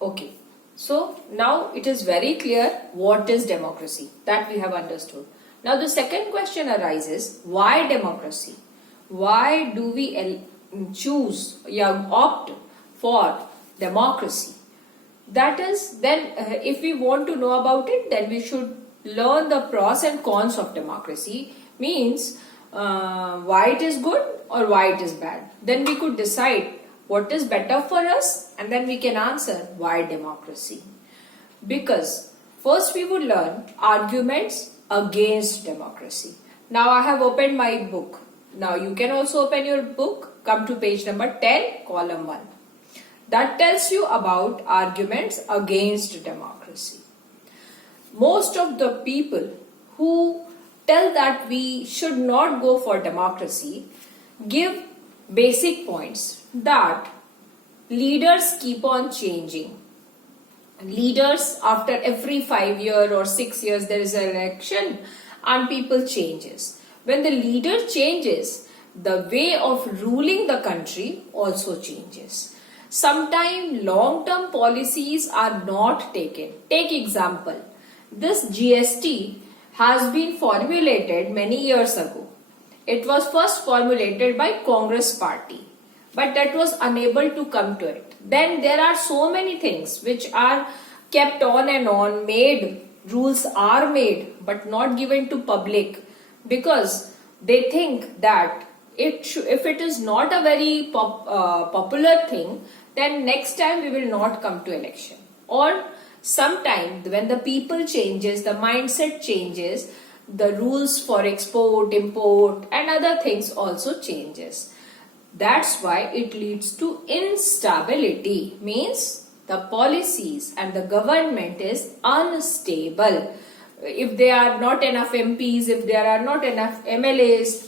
Okay. So now it is very clear what is democracy. That we have understood. Now the second question arises, why democracy? Why do we choose, opt for democracy? That is, then if we want to know about it, then we should learn the pros and cons of democracy. Means why it is good or why it is bad. Then we could decide what is better for us, and then we can answer why democracy. Because first we would learn arguments against democracy. Now I have opened my book. Now you can also open your book. Come to page number 10, column 1. That tells you about arguments against democracy. Most of the people who tell that we should not go for democracy give basic points that leaders keep on changing. Leaders, after every 5 years or 6 years, there is an election and people changes. When the leader changes, the way of ruling the country also changes. Sometimes long-term policies are not taken. Take example, this GST has been formulated many years ago. It was first formulated by Congress party, but that was unable to come to it. Then there are so many things which are kept on and on, rules are made but not given to public, because they think that if it is not a very popular thing, then next time we will not come to election. Or sometime when the people changes, the mindset changes, the rules for export, import and other things also changes. That's why it leads to instability. Means the policies and the government is unstable. If there are not enough MPs, if there are not enough MLAs,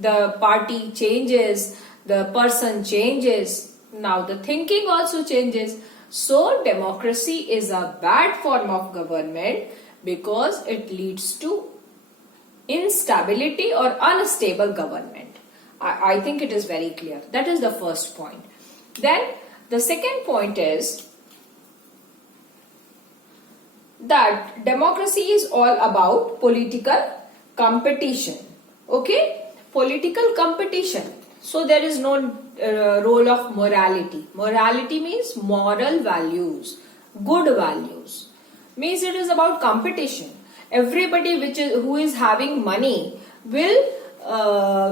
the party changes, the person changes. Now the thinking also changes. So democracy is a bad form of government because it leads to instability or unstable government. I think it is very clear. That is the first point. Then the second point is that democracy is all about political competition. Okay? Political competition. So there is no role of morality. Morality means moral values, good values. Means it is about competition. Everybody who is having money will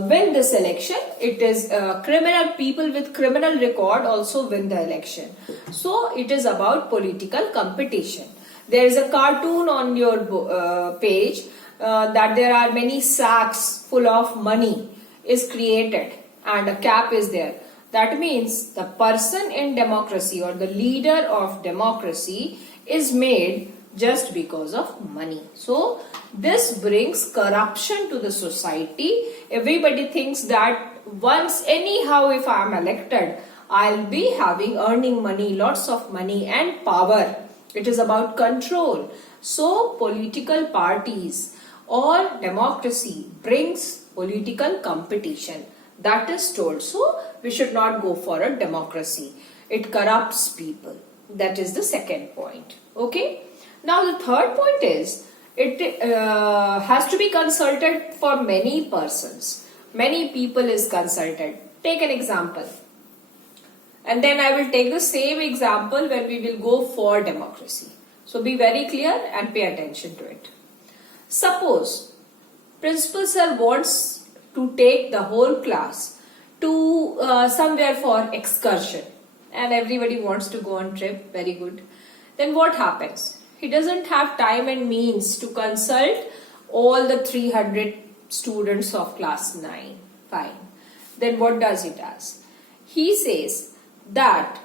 win this election. It is criminal people with criminal record also win the election. So it is about political competition. There is a cartoon on your page that there are many sacks full of money is created and a cap is there. That means the person in democracy or the leader of democracy is made just because of money. So this brings corruption to the society. Everybody thinks that once anyhow if I am elected, I'll be earning money, lots of money and power. It is about control. So political parties or democracy brings political competition. That is told. So we should not go for a democracy. It corrupts people. That is the second point. Okay. Now the third point is it has to be consulted for many persons. Many people is consulted. Take an example. And then I will take the same example when we will go for democracy. So be very clear and pay attention to it. Suppose principal sir wants to take the whole class to somewhere for excursion and everybody wants to go on trip. Very good. Then what happens? He doesn't have time and means to consult all the 300 students of class 9. Fine. Then what does he do? He says that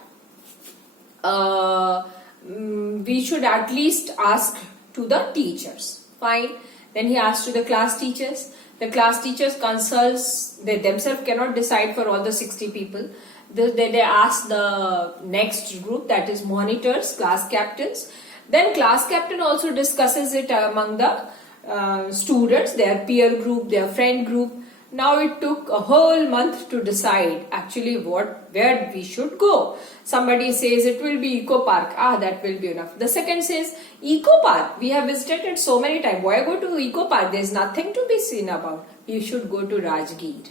we should at least ask to the teachers. Fine. Then he asks to the class teachers. The class teachers consults, they themselves cannot decide for all the 60 people. They ask the next group, that is monitors, class captains. Then class captain also discusses it among the students, their peer group, their friend group. Now it took a whole month to decide actually where we should go. Somebody says it will be Eco Park. That will be enough. The second says Eco Park. We have visited it so many times. Why go to Eco Park? There is nothing to be seen about. You should go to Rajgir.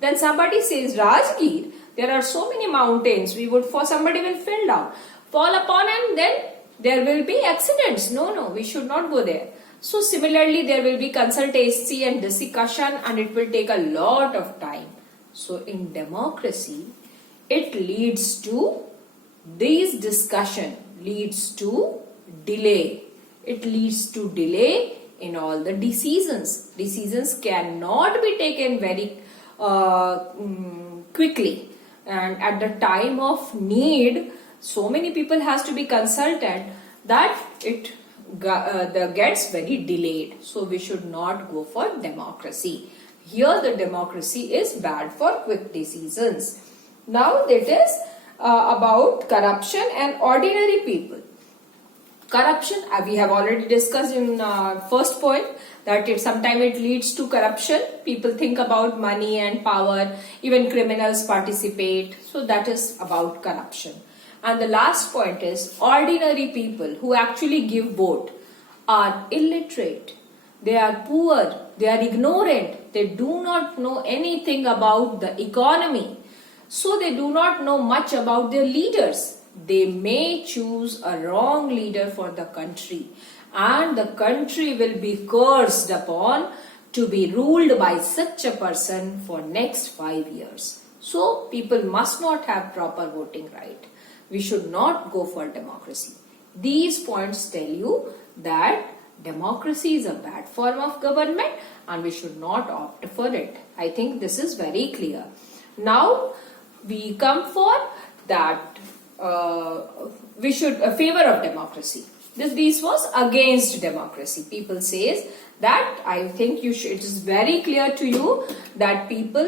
Then somebody says Rajgir. There are so many mountains. Somebody will fall upon, and then there will be accidents. No, we should not go there. So similarly, there will be consultancy and discussion, and it will take a lot of time. So in democracy, it leads to these discussion leads to delay. It leads to delay in all the decisions. Decisions cannot be taken very quickly, and at the time of need, so many people has to be consulted that it gets very delayed. So we should not go for democracy. Here the democracy is bad for quick decisions. Now that is about corruption and ordinary people. Corruption, we have already discussed in first point that sometimes it leads to corruption. People think about money and power. Even criminals participate. So that is about corruption. And the last point is ordinary people who actually give vote are illiterate. They are poor. They are ignorant. They do not know anything about the economy. So they do not know much about their leaders. They may choose a wrong leader for the country, and the country will be cursed upon to be ruled by such a person for next 5 years. So people must not have proper voting right. We should not go for democracy. These points tell you that democracy is a bad form of government and we should not opt for it. I think this is very clear. Now we come for that we should favor of democracy. This was against democracy. People says that I think it is very clear to you that people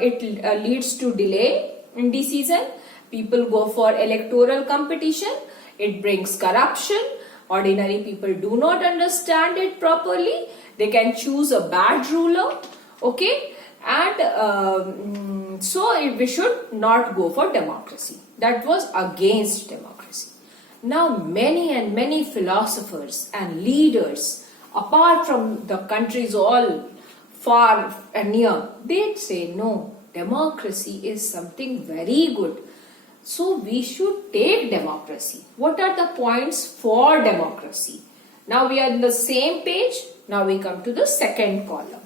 it leads to delay in decision. People go for electoral competition. It brings corruption. Ordinary people do not understand it properly. They can choose a bad ruler. Okay, and so we should not go for democracy. That was against democracy. Now many philosophers and leaders, apart from the countries all far and near, they say no, democracy is something very good. So we should take democracy. What are the points for democracy? Now we are in the same page. Now we come to the second column.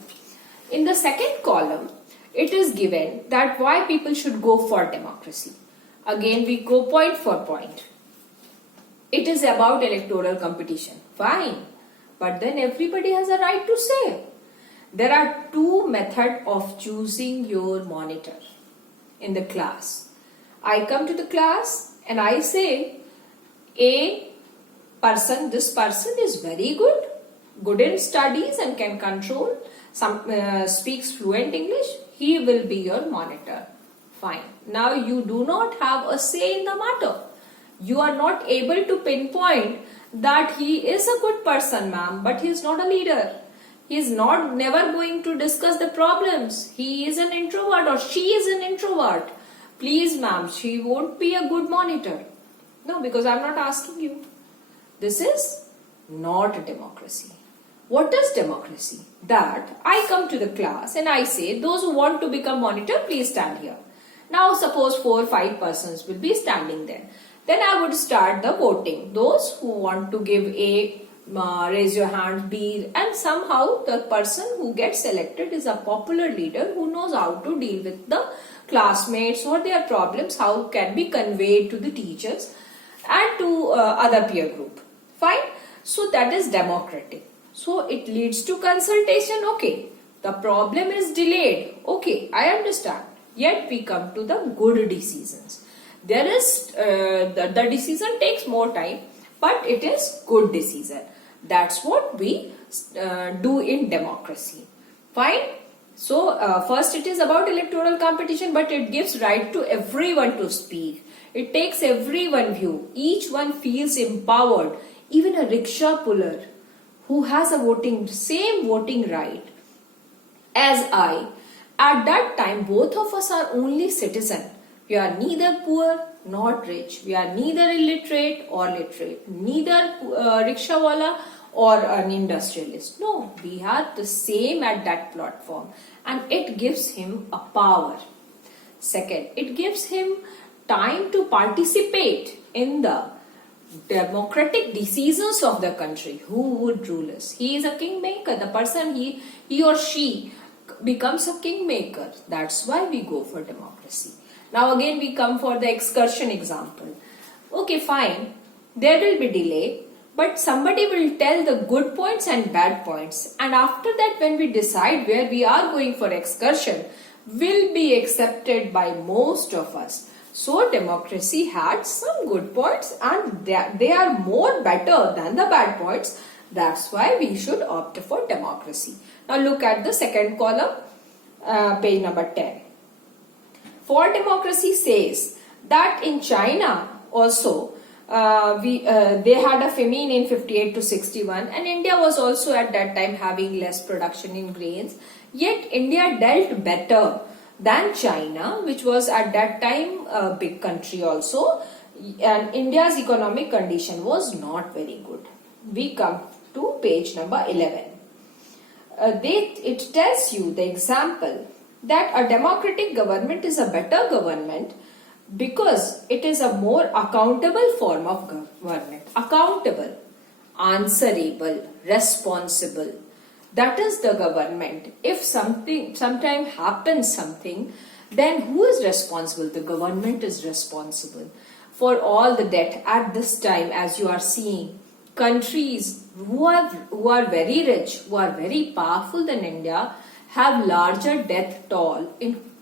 In the second column, it is given that why people should go for democracy. Again, we go point for point. It is about electoral competition. Fine. But then everybody has a right to say. There are two methods of choosing your monitor in the class. I come to the class and I say, this person is very good in studies and can control, speaks fluent English, he will be your monitor. Fine. Now you do not have a say in the matter. You are not able to pinpoint that he is a good person, ma'am, but he is not a leader. He is never going to discuss the problems. He is an introvert or she is an introvert. Please, ma'am, she won't be a good monitor. No, because I am not asking you. This is not a democracy. What is democracy? That I come to the class and I say, those who want to become monitor, please stand here. Now suppose 4 or 5 persons will be standing there. Then I would start the voting. Those who want to give A, raise your hand, B, and somehow the person who gets selected is a popular leader who knows how to deal with the classmates or their problems, how can be conveyed to the teachers and to other peer group. Fine. So that is democratic. So it leads to consultation. Okay. The problem is delayed. Okay. I understand. Yet we come to the good decisions. There is the decision takes more time, but it is good decision. That's what we do in democracy. Fine. So first it is about electoral competition, but it gives right to everyone to speak. It takes everyone view. Each one feels empowered. Even a rickshaw puller who has a same voting right as I At that time, both of us are only citizen. We are neither poor not rich. We are neither illiterate or literate, neither rickshawala or an industrialist. No, we are the same at that platform, and it gives him a power. Second, it gives him time to participate in the democratic decisions of the country. Who would rule us? He is a kingmaker. The person he or she becomes a kingmaker. That's why we go for democracy. Now again we come for the excursion example. Okay, fine. There will be delay, but somebody will tell the good points and bad points. And after that, when we decide where we are going for excursion, will be accepted by most of us. So democracy had some good points and they are more better than the bad points. That's why we should opt for democracy. Now look at the second column, page number 10. For democracy says that in China also they had a famine in 58 to 61, and India was also at that time having less production in grains. Yet India dealt better than China, which was at that time a big country also, and India's economic condition was not very good. We come to page number 11. It tells you the example that a democratic government is a better government because it is a more accountable form of government. Accountable, answerable, responsible. That is the government. If sometime happens something, then who is responsible? The government is responsible for all the debt. At this time, as you are seeing, countries who are very rich, who are very powerful than India, have larger death toll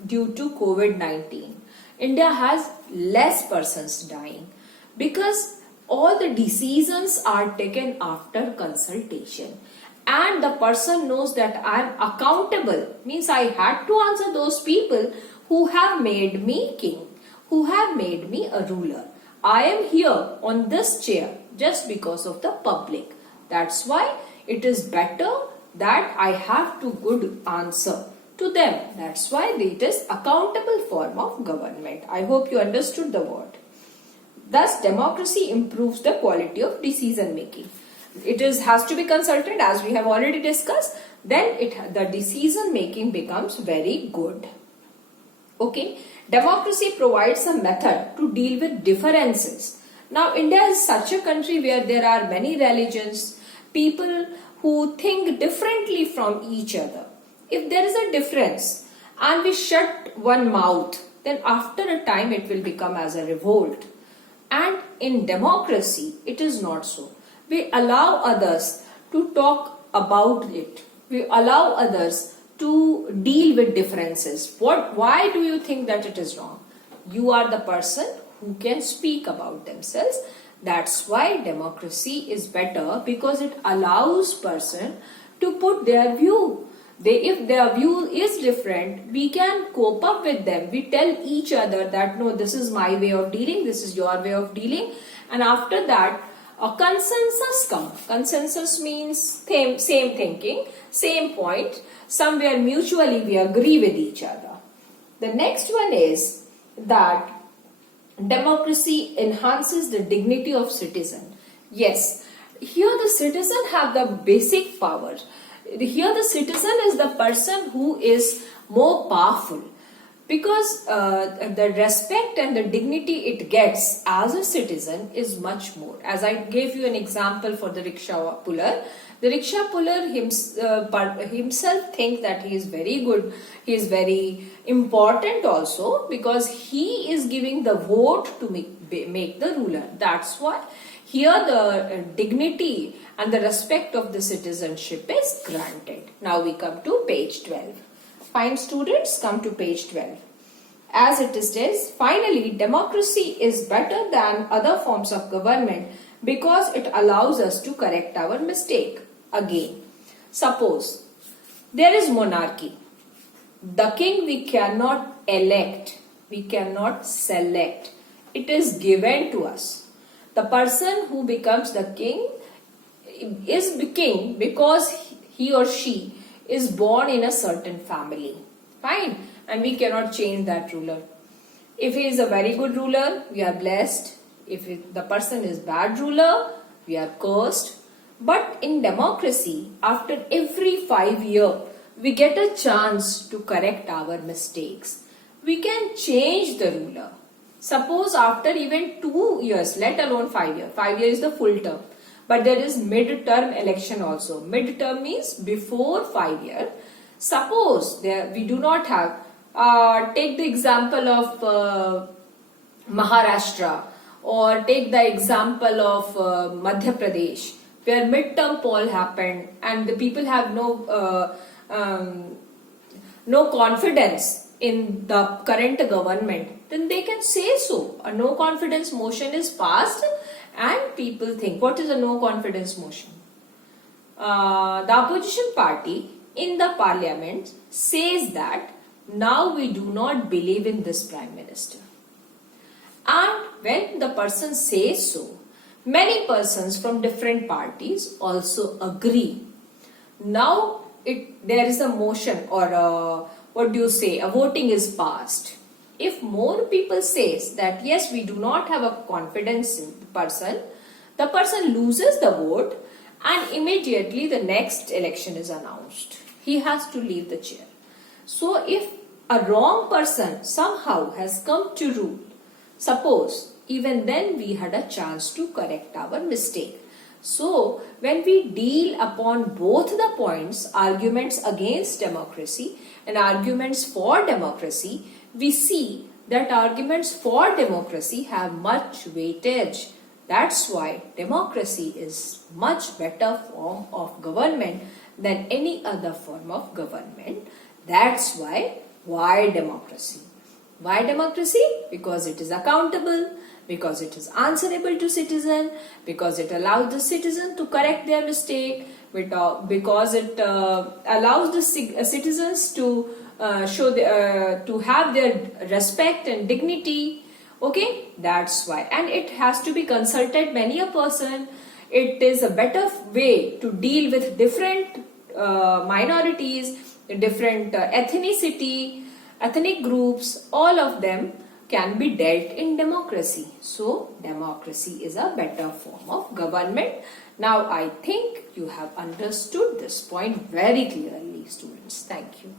due to COVID-19. India has less persons dying because all the decisions are taken after consultation. And the person knows that I am accountable, means I had to answer those people who have made me king, who have made me a ruler. I am here on this chair just because of the public. That's why it is better that I have to good answer to them. That's why it is accountable form of government. I hope you understood the word. Thus, democracy improves the quality of decision making. It has to be consulted, as we have already discussed. Then the decision making becomes very good. Okay, democracy provides a method to deal with differences. Now, India is such a country where there are many religions, people who think differently from each other. If there is a difference and we shut one mouth, then after a time it will become as a revolt. And in democracy, it is not so. We allow others to talk about it. We allow others to deal with differences. Why do you think that it is wrong? You are the person who can speak about themselves. That's why democracy is better, because it allows person to put their view. If their view is different, we can cope up with them. We tell each other that no, this is my way of dealing, this is your way of dealing, and after that a consensus comes. Consensus means same thinking, same point, somewhere mutually we agree with each other. The next one is that democracy enhances the dignity of citizen. Yes, here the citizen have the basic power. Here the citizen is the person who is more powerful, because the respect and the dignity it gets as a citizen is much more. As I gave you an example for the rickshaw puller, the rickshaw puller himself thinks that he is very good, he is very important also, because he is giving the vote to make the ruler. That's why here the dignity and the respect of the citizenship is granted. Now we come to page 12. Fine students, come to page 12. As it says, finally, democracy is better than other forms of government because it allows us to correct our mistake. Again, suppose there is monarchy. The king we cannot elect, we cannot select. It is given to us. The person who becomes the king is the king because he or she is born in a certain family. Fine. And we cannot change that ruler. If he is a very good ruler, we are blessed. If the person is bad ruler, we are cursed. But in democracy, after every 5 years, we get a chance to correct our mistakes. We can change the ruler. Suppose after even 2 years, let alone 5 years. 5 years is the full term. But there is mid-term election also. Mid-term means before 5 years. Suppose we do not have, take the example of Maharashtra, or take the example of Madhya Pradesh, where mid-term poll happened and the people have no confidence in the current government, then they can say so. A no confidence motion is passed and people think, what is a no confidence motion? The opposition party in the parliament says that now we do not believe in this prime minister. And when the person says so, many persons from different parties also agree. Now there is a motion, or a voting is passed. If more people says that yes, we do not have a confidence in the person loses the vote and immediately the next election is announced. He has to leave the chair. So if a wrong person somehow has come to rule, suppose, even then we had a chance to correct our mistake. So when we deal upon both the points, arguments against democracy and arguments for democracy, we see that arguments for democracy have much weightage. That's why democracy is much better form of government than any other form of government. That's why democracy? Why democracy? Because it is accountable, because it is answerable to citizen, because it allows the citizen to correct their mistake, because it allows the citizens to to have their respect and dignity. Okay, that's why. And it has to be consulted many a person. It is a better way to deal with different minorities, different ethnic groups. All of them can be dealt in democracy. So democracy is a better form of government. Now I think you have understood this point very clearly, students. Thank you.